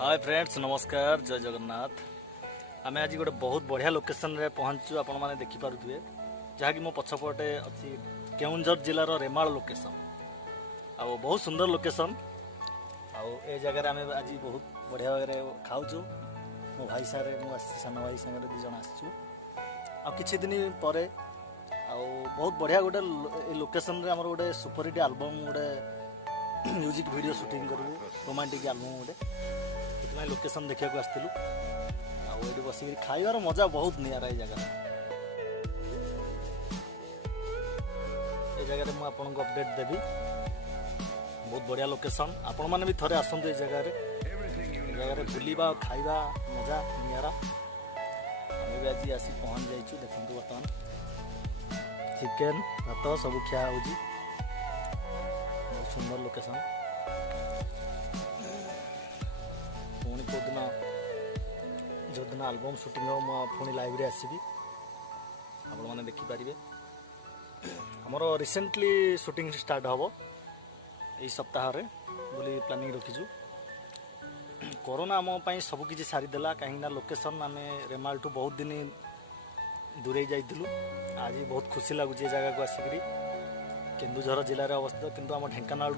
Hi friends, नमस्कार, जय जगन्नाथ। आम आज गोटे बहुत बढ़िया लोकेशन रे पहुँचु। आपण मैंने देखिपे जहाँकि मो पछपटे अच्छी केउंझर जिलार रेमाल लोकेशन। आ बहुत सुंदर लोकेशन। आ जगह आम आज बहुत बढ़िया भाव खाऊँ। मो भाई सारे सान भाई सागर दीज आसचु। किछि दिन पर बहुत बढ़िया गोटे लोकेशन रे हमर गोटे सुपरहिट एल्बम गोटे म्यूजिक वीडियो शूटिंग करूँ। रोमांटिक एल्बम गोटे लोकेशन देखा आसलु। ये बस खाइबार मजा बहुत निरा। ये जगह मुझे आपको अपडेट देवी। बहुत बढ़िया लोकेशन। आपण मैंने भी थोड़े आसतु। ये जगह बुलवा खाइबा मजा निरा। आम भी आज आसी पहुँच जाइए। देखते बर्तमान चिकेन भात सब खिया हो। बहुत सुंदर लोकेशन। पुणी कौदिन जो दिन एल्बम शूटिंग हो पुणी लाइव आसबि। आपण मैंने देखिपारे आमर रिसेंटली शूटिंग स्टार्ट हम यही सप्ताह बोली प्लानिंग रखीचु। कोरोना आम सबकि सारीदेला कहीं लोकेशन आम रेमाल टू बहुत दिन दूरे जाइलु। आज बहुत खुशी लगुच जगह को आसिक। केन्दुझर जिले में अवस्थित किंतु आम ढेंकानाल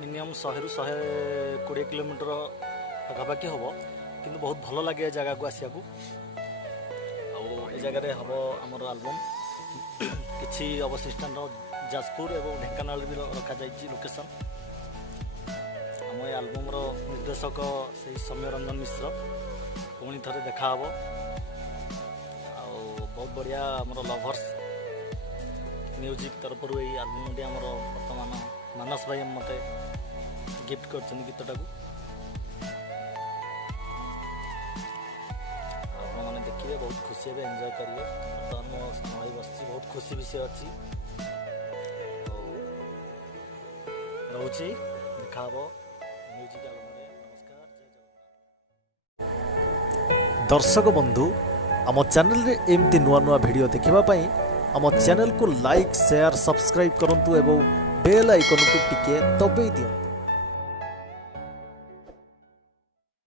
मिनिमम 100 ରୁ 120 किलोमीटर पाखापाखि हम कि बहुत भल लगे जगह को आसिया। जगह हम आमर एल्बम किसी अवशिष्टान जाजपुर और ढेंकानाल भी रखा लोकेशन। आम एल्बम निर्देशक से सौम्य रंजन मिश्र पुणी थे देखा। बहुत बढ़िया आमर लभर्स म्यूजिक तरफ यही एल्बम आमर बर्तमान मानस भाई मत गिफ्ट कर गीतटा को। मैंने देखिए बहुत खुशी है, एंजॉय करिए। बर्तमान मो सान भाई बस बहुत खुशी विषय अच्छी रोचे देखा म्यूजिक एल्बम। नमस्कार, दर्शक बंधु, आम चैनल रे एमती नुआ नुआ वीडियो देखिबा पई आम चैनल को लाइक शेयर सब्सक्राइब करंतु एवं बेल आइकन को टिके दबाई दियंतु।